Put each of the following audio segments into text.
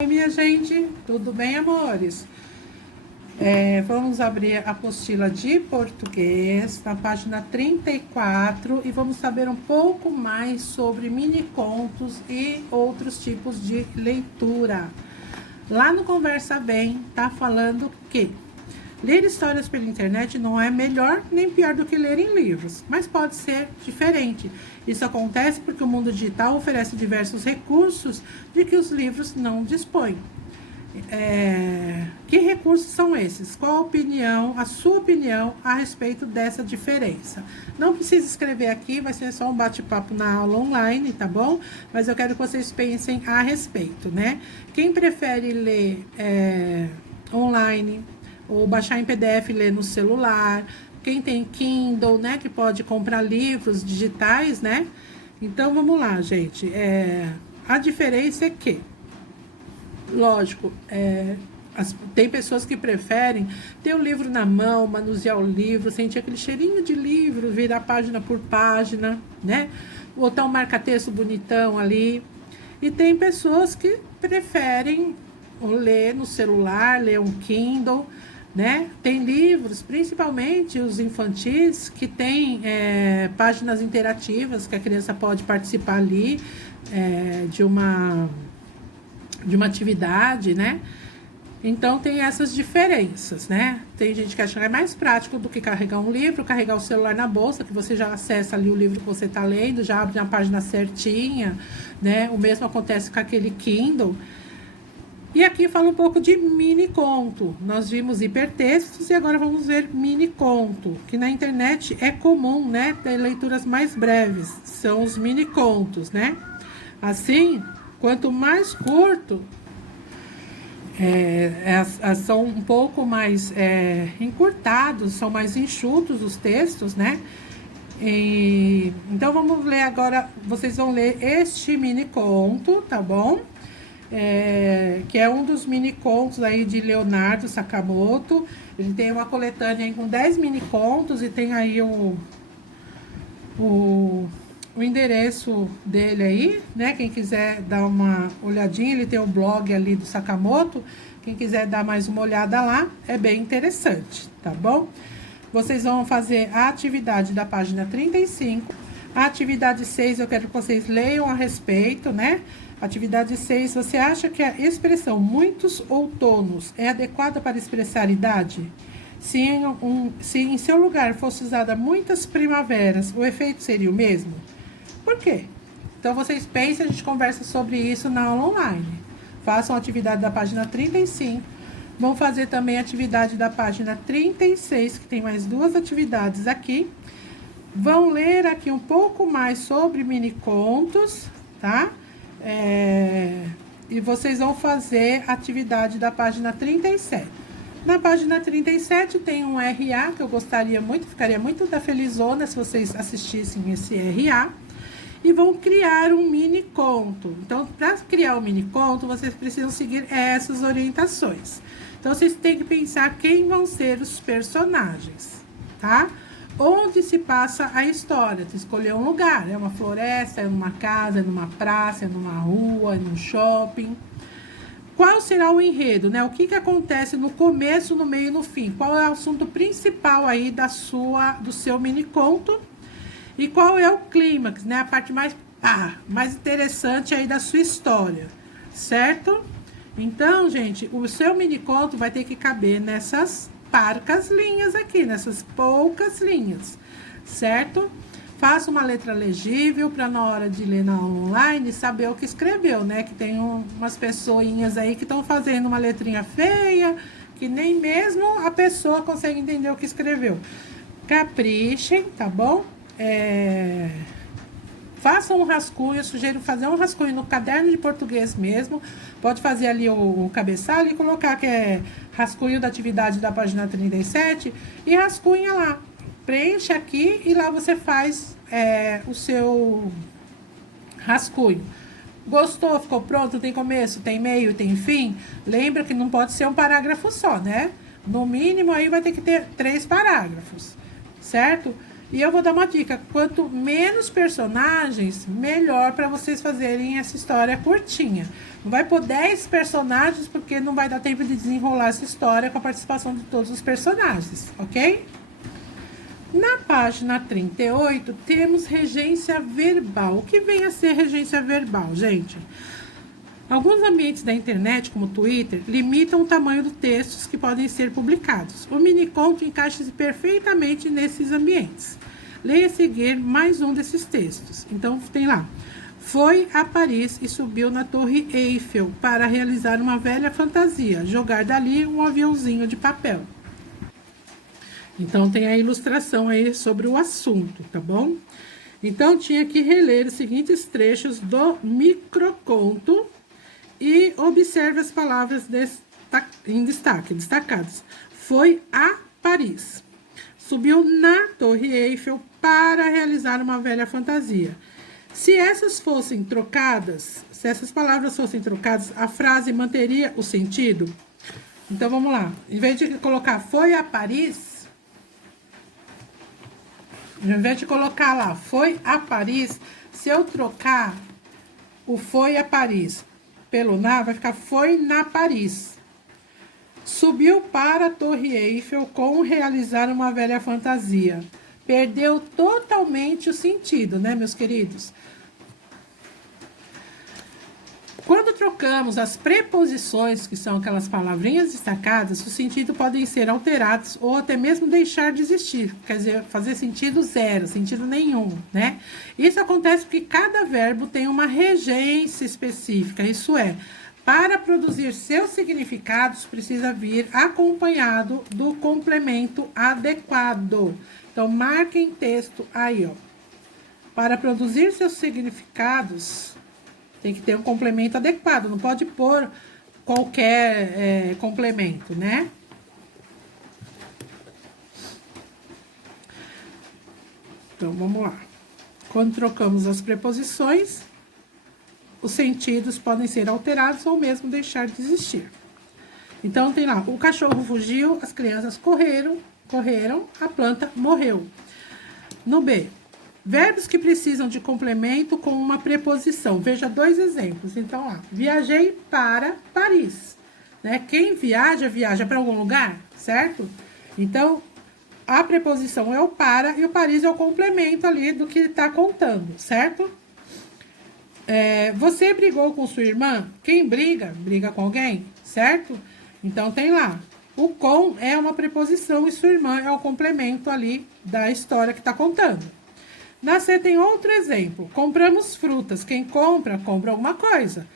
Oi, minha gente, tudo bem, amores? Vamos abrir a apostila de português na página 34 e vamos saber um pouco mais sobre mini contos e outros tipos de leitura. Lá no Conversa Bem, tá falando que ler histórias pela internet não é melhor nem pior do que ler em livros, mas pode ser diferente. Isso acontece porque o mundo digital oferece diversos recursos de que os livros não dispõem. Que recursos são esses? Qual a opinião, a sua opinião a respeito dessa diferença? Não precisa escrever aqui, vai ser só um bate-papo na aula online, tá bom? Mas eu quero que vocês pensem a respeito, né? Quem prefere ler online ou baixar em PDF e ler no celular? Quem tem Kindle, né, que pode comprar livros digitais, né? Então, vamos lá, gente. A diferença é que, lógico, tem pessoas que preferem ter o livro na mão, manusear o livro, sentir aquele cheirinho de livro, virar página por página, né? Botar um marca-texto bonitão ali. E tem pessoas que preferem ler no celular, ler um Kindle, né? Tem livros, principalmente os infantis, que tem páginas interativas, que a criança pode participar ali de uma atividade, né? Então, tem essas diferenças, né? Tem gente que acha que é mais prático do que carregar um livro, carregar o celular na bolsa, que você já acessa ali o livro que você está lendo, já abre na página certinha, né? O mesmo acontece com aquele Kindle. E aqui fala um pouco de mini conto. Nós vimos hipertextos e agora vamos ver mini conto, que na internet é comum, né? Ter leituras mais breves, são os mini contos, né? Assim, quanto mais curto, são um pouco mais encurtados, são mais enxutos os textos, né? Então, vamos ler agora, vocês vão ler este mini conto, tá bom? Que é um dos mini contos aí de Leonardo Sakamoto. Ele tem uma coletânea aí com 10 mini contos e tem aí o endereço dele aí, né? Quem quiser dar uma olhadinha, ele tem o blog ali do Sakamoto. Quem quiser dar mais uma olhada lá, é bem interessante, tá bom? Vocês vão fazer a atividade da página 35. A atividade 6, eu quero que vocês leiam a respeito, né? Atividade 6, você acha que a expressão muitos outonos é adequada para expressar idade? Se em seu lugar fosse usada muitas primaveras, o efeito seria o mesmo? Por quê? Então, vocês pensem, a gente conversa sobre isso na aula online. Façam a atividade da página 35. Vão fazer também a atividade da página 36, que tem mais duas atividades aqui. Vão ler aqui um pouco mais sobre mini contos, tá? E vocês vão fazer a atividade da página 37. Na página 37 tem um RA, que eu gostaria muito, ficaria muito da felizona se vocês assistissem esse RA. E vão criar um mini conto. Então, para criar um mini conto, vocês precisam seguir essas orientações. Então, vocês têm que pensar quem vão ser os personagens, tá? Onde se passa a história, tu escolher um lugar, é uma floresta, é numa casa, é numa praça, é numa rua, é num shopping. Qual será o enredo, né? O que acontece no começo, no meio e no fim? Qual é o assunto principal aí do seu mini conto? E qual é o clímax, né? A parte mais interessante aí da sua história, certo? Então, gente, o seu mini conto vai ter que caber nessas parcas linhas aqui, nessas poucas linhas, certo? Faça uma letra legível para na hora de ler na aula online saber o que escreveu, né? Que tem umas pessoinhas aí que estão fazendo uma letrinha feia, que nem mesmo a pessoa consegue entender o que escreveu. Caprichem, tá bom? Façam um rascunho, eu sugiro fazer um rascunho no caderno de português mesmo. Pode fazer ali o cabeçalho e colocar que é rascunho da atividade da página 37 e rascunha lá. Preenche aqui e lá você faz o seu rascunho. Gostou? Ficou pronto? Tem começo, tem meio, tem fim? Lembra que não pode ser um parágrafo só, né? No mínimo aí vai ter que ter 3 parágrafos, certo? E eu vou dar uma dica, quanto menos personagens, melhor para vocês fazerem essa história curtinha. Não vai pôr 10 personagens, porque não vai dar tempo de desenrolar essa história com a participação de todos os personagens, ok? Na página 38, temos regência verbal. O que vem a ser regência verbal, gente? Alguns ambientes da internet, como o Twitter, limitam o tamanho dos textos que podem ser publicados. O mini-conto encaixa-se perfeitamente nesses ambientes. Leia a seguir mais um desses textos. Então, tem lá. Foi a Paris e subiu na Torre Eiffel para realizar uma velha fantasia, jogar dali um aviãozinho de papel. Então, tem a ilustração aí sobre o assunto, tá bom? Então, tinha que reler os seguintes trechos do microconto e observe as palavras em destaque, destacadas. Foi a Paris. Subiu na Torre Eiffel para realizar uma velha fantasia. Se essas palavras fossem trocadas, a frase manteria o sentido? Então, vamos lá. Em vez de colocar foi a Paris, em vez de colocar lá foi a Paris, se eu trocar o foi a Paris pelo na, vai ficar foi na Paris. Subiu para a Torre Eiffel com realizar uma velha fantasia. Perdeu totalmente o sentido, né, meus queridos? Quando trocamos as preposições, que são aquelas palavrinhas destacadas, o sentido podem ser alterados ou até mesmo deixar de existir. Quer dizer, fazer sentido zero, sentido nenhum, né? Isso acontece porque cada verbo tem uma regência específica, isso é, para produzir seus significados, precisa vir acompanhado do complemento adequado. Então, marquem texto aí, ó. Para produzir seus significados, tem que ter um complemento adequado, não pode pôr qualquer complemento, né? Então, vamos lá. Quando trocamos as preposições, os sentidos podem ser alterados ou mesmo deixar de existir. Então, tem lá, o cachorro fugiu, as crianças correram, a planta morreu. No B, verbos que precisam de complemento com uma preposição. Veja dois exemplos. Então, ó, viajei para Paris. Né? Quem viaja, viaja para algum lugar, certo? Então, a preposição é o para e o Paris é o complemento ali do que ele está contando, certo? Você brigou com sua irmã? Quem briga, briga com alguém, certo? Então, tem lá. O com é uma preposição e sua irmã é o complemento ali da história que está contando. Na C tem outro exemplo. Compramos frutas. Quem compra, compra alguma coisa.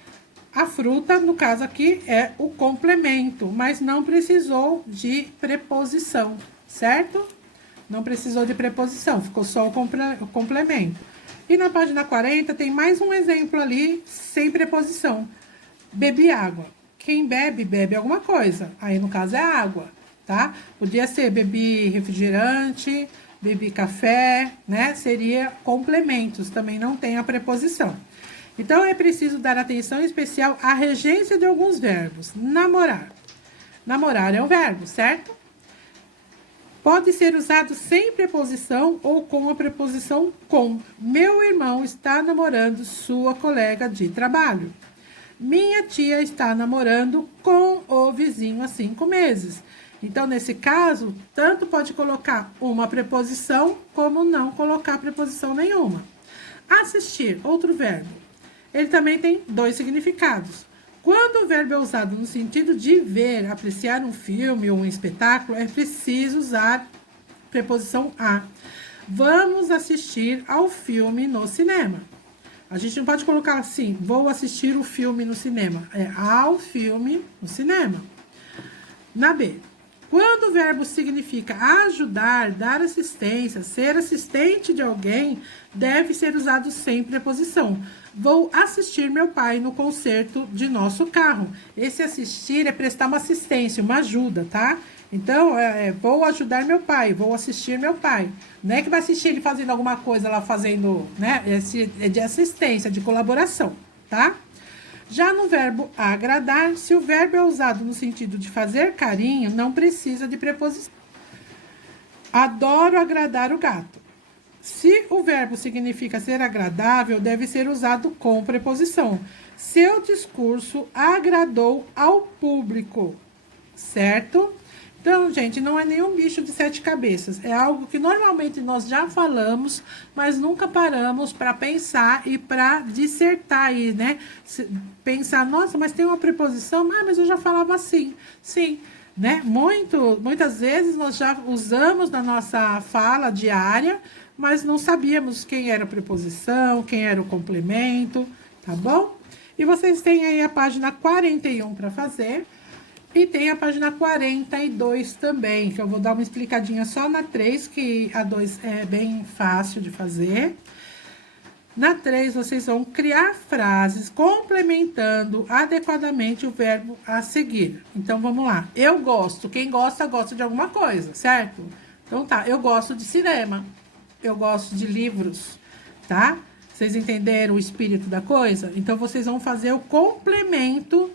A fruta, no caso aqui, é o complemento, mas não precisou de preposição, certo? Não precisou de preposição, ficou só o complemento. E na página 40 tem mais um exemplo ali, sem preposição. Bebi água. Quem bebe, bebe alguma coisa. Aí, no caso, é água, tá? Podia ser bebi refrigerante, bebi café, né? Seria complementos, também não tem a preposição. Então, é preciso dar atenção especial à regência de alguns verbos. Namorar. Namorar é um verbo, certo? Pode ser usado sem preposição ou com a preposição com. Meu irmão está namorando sua colega de trabalho. Minha tia está namorando com o vizinho há 5 meses. Então, nesse caso, tanto pode colocar uma preposição, como não colocar preposição nenhuma. Assistir, outro verbo. Ele também tem 2 significados. Quando o verbo é usado no sentido de ver, apreciar um filme ou um espetáculo, é preciso usar preposição a. Vamos assistir ao filme no cinema. A gente não pode colocar assim, vou assistir o filme no cinema. É ao filme no cinema. Na B. Quando o verbo significa ajudar, dar assistência, ser assistente de alguém, deve ser usado sem preposição. Vou assistir meu pai no conserto de nosso carro. Esse assistir é prestar uma assistência, uma ajuda, tá? Então, vou ajudar meu pai, vou assistir meu pai. Não é que vai assistir ele fazendo alguma coisa lá, fazendo, né? É de assistência, de colaboração, tá? Já no verbo agradar, se o verbo é usado no sentido de fazer carinho, não precisa de preposição. Adoro agradar o gato. Se o verbo significa ser agradável, deve ser usado com preposição. Seu discurso agradou ao público, certo? Então, gente, não é nenhum bicho de 7 cabeças. É algo que normalmente nós já falamos, mas nunca paramos para pensar e para dissertar aí, né? Pensar, nossa, mas tem uma preposição? Ah, mas eu já falava assim. Sim, né? Muitas vezes nós já usamos na nossa fala diária, mas não sabíamos quem era a preposição, quem era o complemento, tá bom? E vocês têm aí a página 41 para fazer. E tem a página 42 também, que eu vou dar uma explicadinha só na 3, que a 2 é bem fácil de fazer. Na 3, vocês vão criar frases complementando adequadamente o verbo a seguir. Então, vamos lá. Eu gosto. Quem gosta, gosta de alguma coisa, certo? Então, tá. Eu gosto de cinema. Eu gosto de livros, tá? Vocês entenderam o espírito da coisa? Então, vocês vão fazer o complemento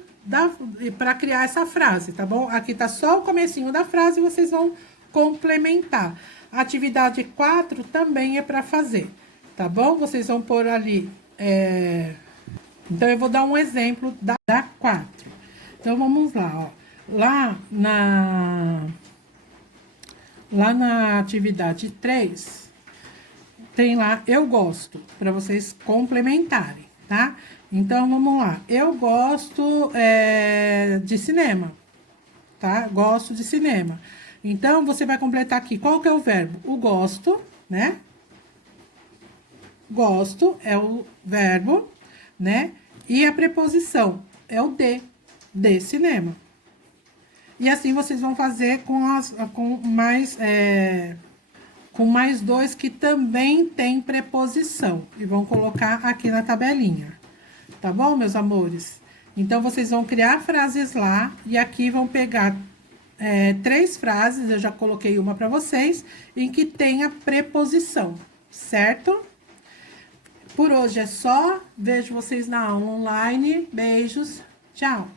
para criar essa frase, tá bom? Aqui tá só o comecinho da frase e vocês vão complementar. A atividade 4 também é para fazer, tá bom? Vocês vão pôr ali... Então, eu vou dar um exemplo da 4. Então, vamos lá, ó. Lá na atividade 3, tem lá eu gosto, para vocês complementarem, tá? Então, vamos lá. Eu gosto de cinema, tá? Gosto de cinema. Então, você vai completar aqui. Qual que é o verbo? O gosto, né? Gosto é o verbo, né? E a preposição é o de cinema. E assim, vocês vão fazer com mais 2 que também tem preposição. E vão colocar aqui na tabelinha. Tá bom, meus amores? Então, vocês vão criar frases lá e aqui vão pegar 3 frases, eu já coloquei uma para vocês, em que tenha preposição, certo? Por hoje é só. Vejo vocês na aula online. Beijos. Tchau.